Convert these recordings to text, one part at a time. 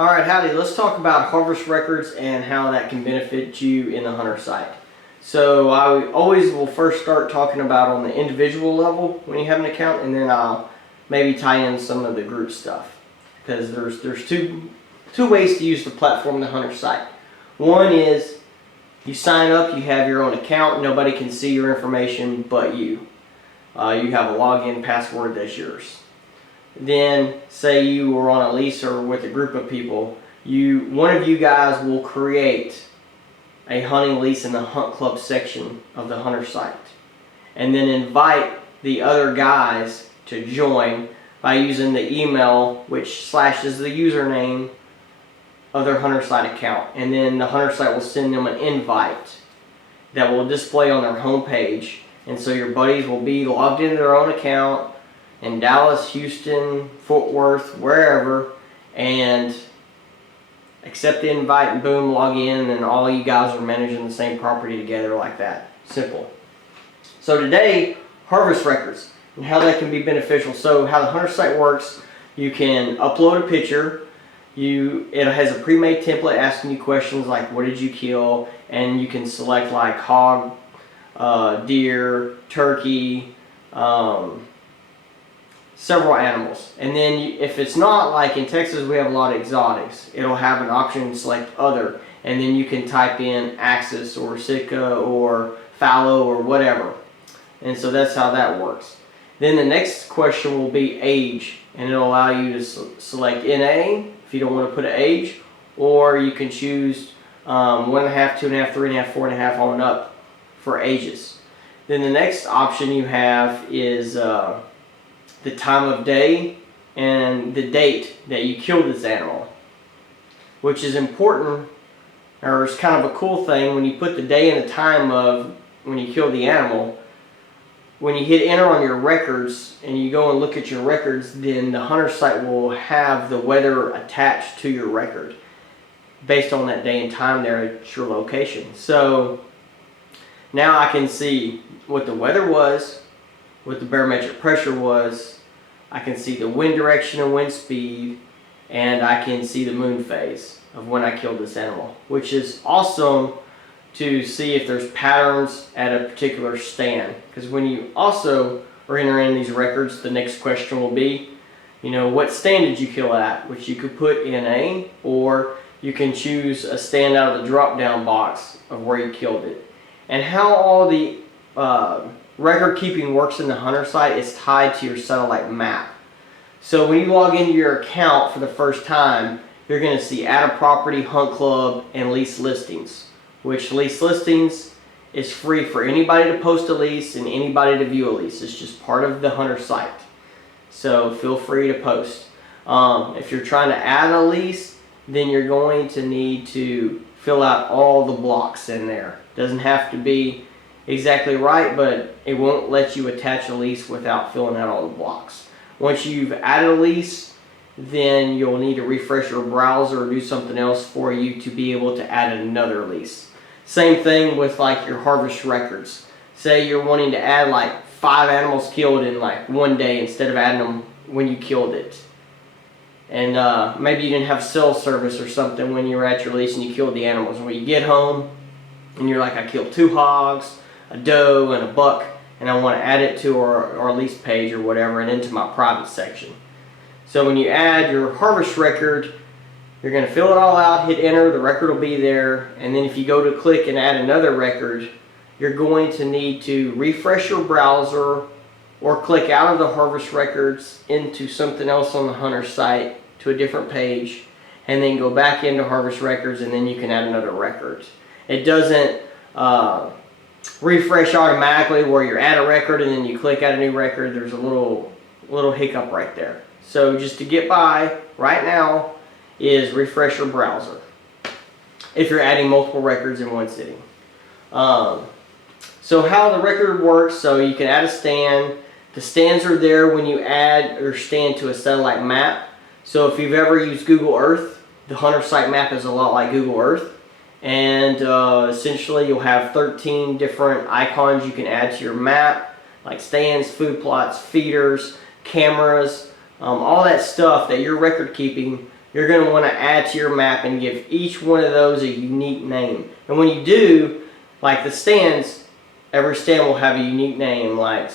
Alright, howdy. Let's talk about harvest records and how that can benefit you in the hunter site. So I always will first start talking about on the individual level when you have an account, and then I'll maybe tie in some of the group stuff. Because there's two ways to use the platform in the hunter site. One is you sign up, you have your own account, nobody can see your information but you. You have a login password that's yours. Then say you were on a lease or with a group of people, one of you guys will create a hunting lease in the hunt club section of the hunter site, and then invite the other guys to join by using the email which slashes the username of their hunter site account, and then the hunter site will send them an invite that will display on their home page. And so your buddies will be logged into their own account in Dallas, Houston, Fort Worth, wherever, and accept the invite and boom, log in, and all you guys are managing the same property together like that. Simple. So today, harvest records and how that can be beneficial. So how the hunter site works, you can upload a picture. It has a pre-made template asking you questions like what did you kill, and you can select like hog, deer, turkey, several animals. And then if it's not, like in Texas we have a lot of exotics, it'll have an option to select other, and then you can type in Axis or Sitka or fallow or whatever. And so that's how that works. Then the next question will be age, and it'll allow you to select NA if you don't want to put an age, or you can choose 1.5, 2.5, 3.5, 4.5 on up for ages. Then the next option you have is the time of day and the date that you killed this animal, which is important, or it's kind of a cool thing. When you put the day and the time of when you killed the animal, when you hit enter on your records and you go and look at your records, then the hunter site will have the weather attached to your record based on that day and time there at your location. So now I can see what the weather was, what the barometric pressure was, I can see the wind direction and wind speed, and I can see the moon phase of when I killed this animal, which is awesome to see if there's patterns at a particular stand. Because when you also are entering these records, the next question will be, what stand did you kill at, which you could put in A, or you can choose a stand out of the drop down box of where you killed it. And how all the record keeping works in the hunter site is tied to your satellite map. So when you log into your account for the first time, you're going to see add a property, hunt club, and lease listings, which lease listings is free for anybody to post a lease and anybody to view a lease. It's just part of the hunter site, so feel free to post. If you're trying to add a lease, then you're going to need to fill out all the blocks in there. Doesn't have to be exactly right, but it won't let you attach a lease without filling out all the blocks. Once you've added a lease, then you'll need to refresh your browser or do something else for you to be able to add another lease. Same thing with like your harvest records. Say you're wanting to add like 5 animals killed in like one day instead of adding them when you killed it. And maybe you didn't have cell service or something when you were at your lease and you killed the animals. And when you get home and you're like, I killed 2 hogs, a doe, and a buck, and I want to add it to our lease page or whatever and into my private section. So when you add your harvest record, you're going to fill it all out, hit enter, the record will be there, and then if you go to click and add another record, you're going to need to refresh your browser or click out of the harvest records into something else on the hunter site to a different page, and then go back into harvest records, and then you can add another record. It doesn't refresh automatically where you're at a record and then you click add a new record. There's a little hiccup right there. So just to get by right now is refresh your browser if you're adding multiple records in one sitting. So how the record works, so you can add a stand. The stands are there when you add your stand to a satellite map. So if you've ever used Google Earth, the hunter site map is a lot like Google Earth. And essentially you'll have 13 different icons you can add to your map, like stands, food plots, feeders, cameras, all that stuff that you're record keeping you're going to want to add to your map and give each one of those a unique name. And when you do, like the stands, every stand will have a unique name, like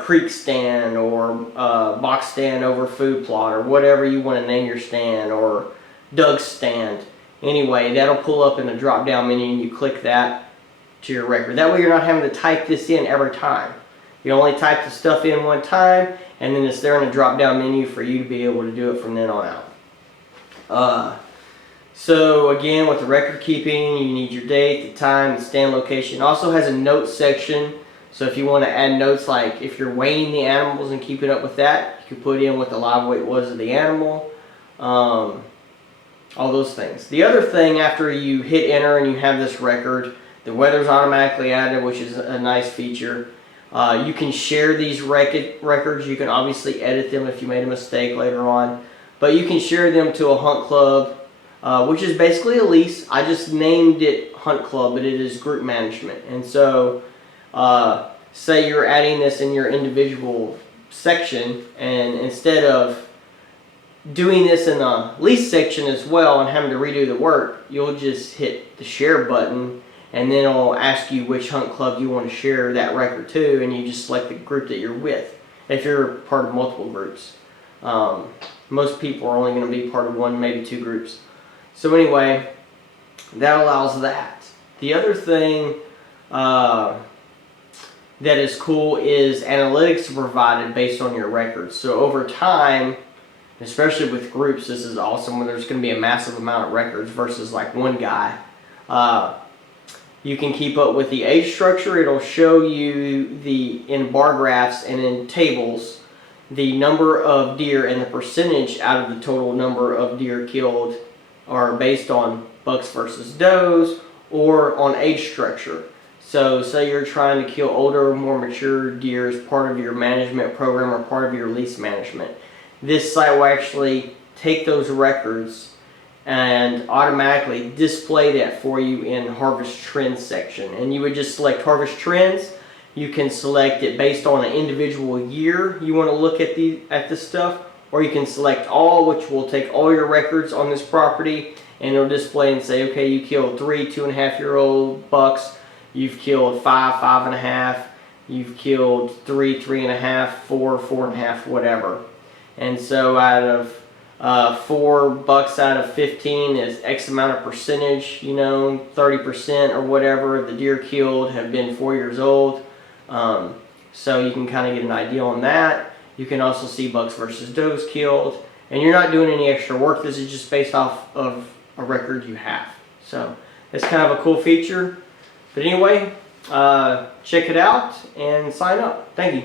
creek stand or box stand over food plot, or whatever you want to name your stand, or Doug's stand. Anyway, that'll pull up in the drop down menu and you click that to your record. That way you're not having to type this in every time. You only type the stuff in one time, and then it's there in the drop down menu for you to be able to do it from then on out. So again, with the record keeping, you need your date, the time, the stand location. It also has a notes section, so if you want to add notes, like if you're weighing the animals and keeping up with that, you can put in what the live weight was of the animal, all those things. The other thing, after you hit enter and you have this record, the weather's automatically added, which is a nice feature. You can share these records. You can obviously edit them if you made a mistake later on, but you can share them to a hunt club, which is basically a lease. I just named it Hunt Club, but it is group management. And so say you're adding this in your individual section, and instead of doing this in the lease section as well and having to redo the work, you'll just hit the share button, and then it'll ask you which hunt club you want to share that record to, and you just select the group that you're with if you're part of multiple groups. Most people are only going to be part of one, maybe two groups. So anyway, that allows that. The other thing that is cool is analytics are provided based on your records. So over time, especially with groups, this is awesome when there's going to be a massive amount of records versus like one guy. You can keep up with the age structure. It'll show you in bar graphs and in tables the number of deer and the percentage out of the total number of deer killed are based on bucks versus does or on age structure. So say you're trying to kill older, more mature deer as part of your management program or part of your lease management. This site will actually take those records and automatically display that for you in Harvest Trends section. And you would just select Harvest Trends. You can select it based on an individual year you want to look at this stuff, or you can select all, which will take all your records on this property, and it'll display and say, okay, you killed 3 2.5-year-old bucks, you've killed 5 5.5, you've killed 3 3.5, 4 4.5, whatever. And so out of 4 bucks out of 15 is X amount of percentage, 30% or whatever of the deer killed have been 4 years old. So you can kind of get an idea on that. You can also see bucks versus does killed. And you're not doing any extra work. This is just based off of a record you have. So it's kind of a cool feature. But anyway, check it out and sign up. Thank you.